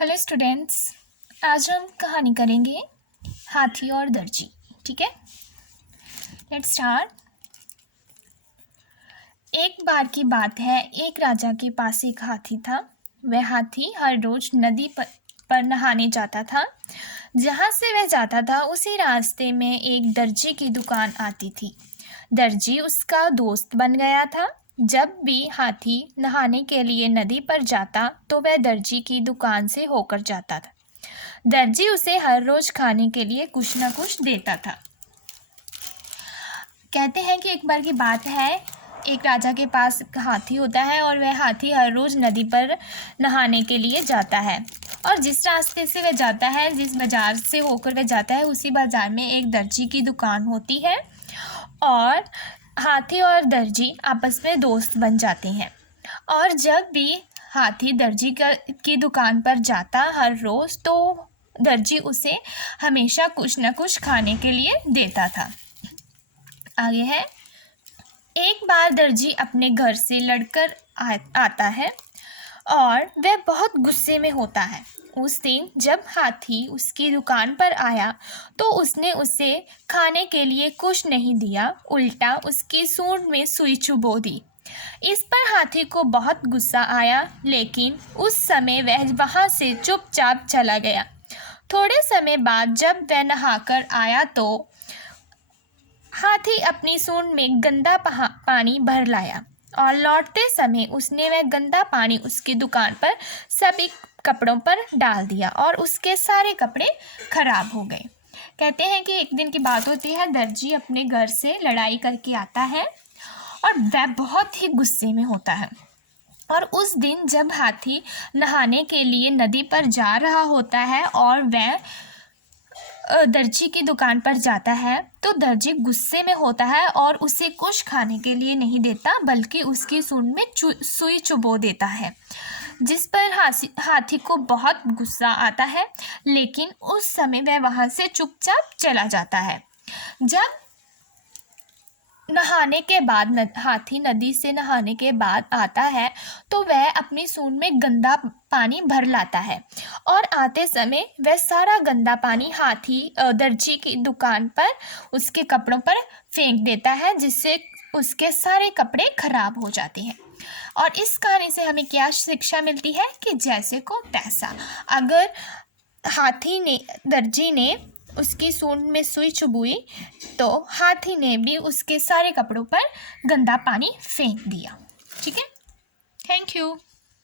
Hello students, आज हम कहानी करेंगे हाथी और दर्जी। ठीक है, लेट्स स्टार्ट। एक बार की बात है, एक राजा के पास एक हाथी था। वह हाथी हर रोज नदी पर नहाने जाता था। जहाँ से वह जाता था उसी रास्ते में एक दर्जी की दुकान आती थी। दर्जी उसका दोस्त बन गया था। जब भी हाथी नहाने के लिए नदी पर जाता तो वह दर्जी की दुकान से होकर जाता था। दर्जी उसे हर रोज खाने के लिए कुछ ना कुछ देता था। कहते हैं कि एक बार की बात है, एक राजा के पास एक हाथी होता है और वह हाथी हर रोज नदी पर नहाने के लिए जाता है। और जिस रास्ते से वह जाता है, जिस बाजार से होकर वह जाता है, उसी बाजार में एक दर्जी की दुकान होती है और हाथी और दर्जी आपस में दोस्त बन जाते हैं। और जब भी हाथी दर्जी की दुकान पर जाता हर रोज़, तो दर्जी उसे हमेशा कुछ न कुछ खाने के लिए देता था। आगे है, एक बार दर्जी अपने घर से लड़कर आता है और वह बहुत गुस्से में होता है। उस दिन जब हाथी उसकी दुकान पर आया तो उसने उसे खाने के लिए कुछ नहीं दिया, उल्टा उसकी सूंड में सुई चुभो दी। इस पर हाथी को बहुत गुस्सा आया, लेकिन उस समय वह वहाँ से चुपचाप चला गया। थोड़े समय बाद जब वह नहाकर आया तो हाथी अपनी सूंड में गंदा पानी भर लाया और लौटते समय उसने वह गंदा पानी उसकी दुकान पर सभी कपड़ों पर डाल दिया और उसके सारे कपड़े खराब हो गए। कहते हैं कि एक दिन की बात होती है, दर्जी अपने घर से लड़ाई करके आता है और वह बहुत ही गुस्से में होता है। और उस दिन जब हाथी नहाने के लिए नदी पर जा रहा होता है और वह दर्जी की दुकान पर जाता है, तो दर्जी गुस्से में होता है और उसे कुछ खाने के लिए नहीं देता, बल्कि उसकी सूंड में सुई चुभो देता है, जिस पर हाथी को बहुत गुस्सा आता है। लेकिन उस समय वह वहाँ से चुपचाप चला जाता है। जब नहाने के बाद हाथी नदी से नहाने के बाद आता है तो वह अपनी सूंड में गंदा पानी भर लाता है और आते समय वह सारा गंदा पानी हाथी दर्जी की दुकान पर उसके कपड़ों पर फेंक देता है, जिससे उसके सारे कपड़े खराब हो जाते हैं। और इस कहानी से हमें क्या शिक्षा मिलती है कि जैसे को तैसा। अगर दर्जी ने उसकी सूंड में सुई चुभुई तो हाथी ने भी उसके सारे कपड़ों पर गंदा पानी फेंक दिया। ठीक है, थैंक यू।